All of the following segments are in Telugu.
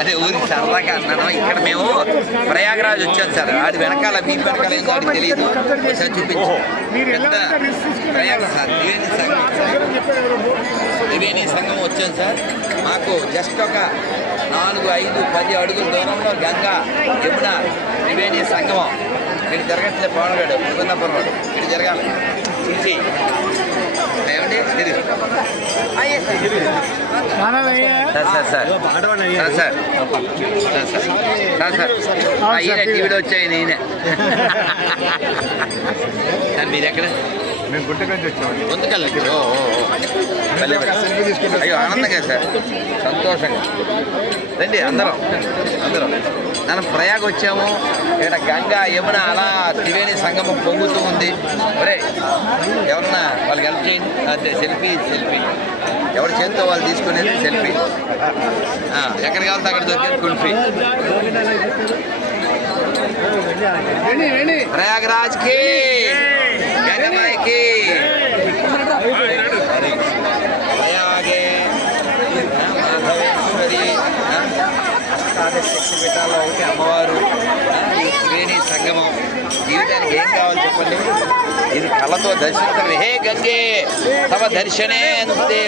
అదే ఊరికి సరదాగా అన్నాను. ఇక్కడ మేము ప్రయాగరాజ్ వచ్చాం సార్. అది వెనకాల మీ వెనకాల ఏందో తెలియదు ఒకసారి చూపించు. పెద్ద ప్రయాగ సార్ త్రివేణి సంఘం త్రివేణి సంఘం వచ్చాం సార్. మాకు జస్ట్ ఒక నాలుగు ఐదు పది అడుగుల దూరంలో గంగా యమున త్రివేణి సంగమం ఇక్కడ జరగట్లే పవన్గాడు ముకుందాపురం వాడు. ఇక్కడ జరగాలి. చూసి. ఏమండి? తిరుగు. Sir sir sir. Sir sir. Sir sir. Sir sir ఆ, ఈయన టీవీలో వచ్చాయి నేనే. సార్ మీరు ఎక్కడ? మేము గుంటకి నుంచి వచ్చామండి ముందుకెళ్ళి ఓ ఓ, ఓ. భలే, భలే. అయ్యో ఆనందంగా సార్. సంతోషంగా. రండి అందరం. అందరం. మనం ప్రయాగ వచ్చాము ఇక్కడ గంగా యమున అలా త్రివేణి సంగమం పొంగుతూ ఉంది. ఒరే ఎవరన్నా వాళ్ళకి హెల్ప్ చేయండి. అదే సెల్ఫీ సెల్ఫీ. ఎవరి చేతితో వాళ్ళు తీసుకునేది సెల్ఫీ. ఎక్కడ కావాలి అక్కడ దొరికింది కుల్ఫీ ప్రయాగరాజ్కి. గంగమాయకి ప్రయాగే. మాధవేశ్వరి ఒకటి అమ్మవారు. త్రివేణి సంగమం. జీవితానికి ఏం కావాలి చెప్పండి? ఇది కళ్ళతో దర్శించడం. హే గంగే తమ దర్శనే అంతే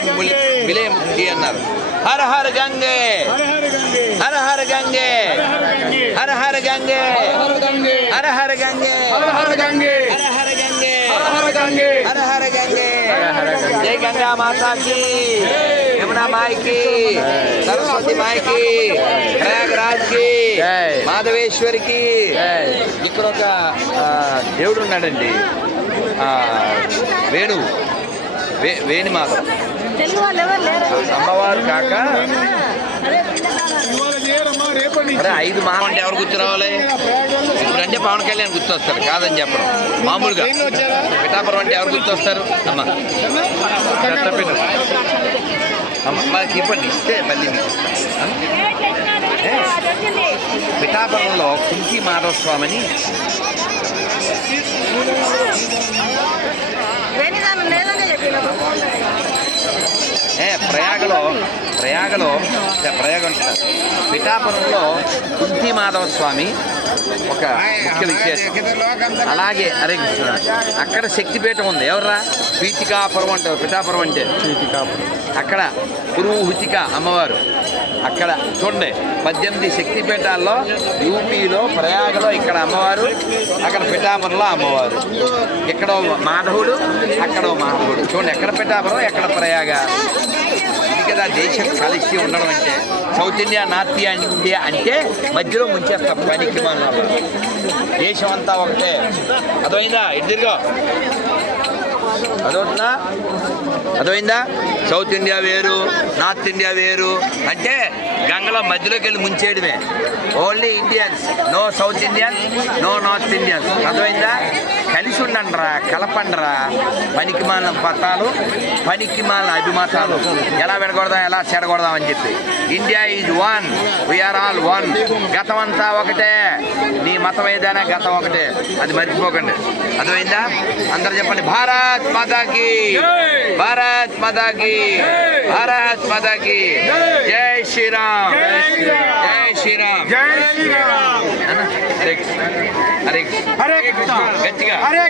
మిలే ఉంది అన్నారు. హర హర గంగే హర హర గంగే హర హర గంగే హర హర గంగే హర హర గంగే హర హర గంగే జై గంగా మాతా की यमुना माई की सरस्वती माई की ప్రయాగరాజ్ కి మాధవేశ్వరి కి ఇక్కడ ఒక ఆ, దేవుడు ఉన్నాడండి ఆ, వేణు వే వేణి మాధవ్ అమ్మవారు కాక. అరే ఐదు మహా అంటే ఎవరు గుర్తు రావాలి ఇప్పుడు అంటే పవన్ కళ్యాణ్ గుర్తొస్తారు కాదని చెప్పడం. మామూలుగా. పిఠాపురం అంటే ఎవరు గుర్తొస్తారు? అమ్మ. మాకు ఇవ్వండి ఇస్తే మళ్ళీ మీకు పిఠాపురంలో కుంకి మాధవ ప్రయాగలో ప్రయాగలో ప్రయాగ పిఠాపురంలో కుంతి మాధవ స్వామి ఒక ముఖ్య విశేషం. అలాగే అరే అక్కడ శక్తిపీఠం ఉంది. ఎవర్రా? పీఠికాపురం అంటారు పిఠాపురం అంటే. అక్కడ పురుహుతిక అమ్మవారు. అక్కడ చూడండి పద్దెనిమిది శక్తిపీఠాల్లో యూపీలో ప్రయాగలో ఇక్కడ అమ్మవారు అక్కడ పిఠాపురంలో అమ్మవారు. ఇక్కడ మాధవుడు అక్కడ మాధవుడు. చూడండి ఎక్కడ పిఠాపురం ఎక్కడ ప్రయాగ? కదా దేశం కలిసి ఉండడం అంటే సౌత్ ఇండియా నార్త్ ఇండియా అంటే మధ్యలో ముంచేస్తాం పనికి మన దేశం అంతా ఒకటే. అదైందా ఎదురుగా అదవుతుందా అదైందా సౌత్ ఇండియా వేరు నార్త్ ఇండియా వేరు. అంటే గంగలో మధ్యలోకి వెళ్ళి ముంచేయడమే. Only Indians. No south Indians no north Indians. అర్థమైందా? కలిసి ఉండండిరా కలపండిరా. పనికి మాల పట్టాలు పనికి మాల అభిమతాలు ఎలా విడగొడదాం ఎలా చెడగొడదాం అని చెప్పి. India is one we are all one గతం అంతా ఒకటే. నీ మతం ఏదైనా గతం ఒకటే. అది మర్చిపోకండి. అర్థమైందా? అందరు చెప్పండి. భారత్ మాతాకి. భారత్ మాతాకి. భారత్ మాతాకి. జై. శ్రీరామ్. జై శ్రీరామ్. హరే కృష్ణ హరే కృష్ణ హరే కృష్ణ. గట్టిగా. హరే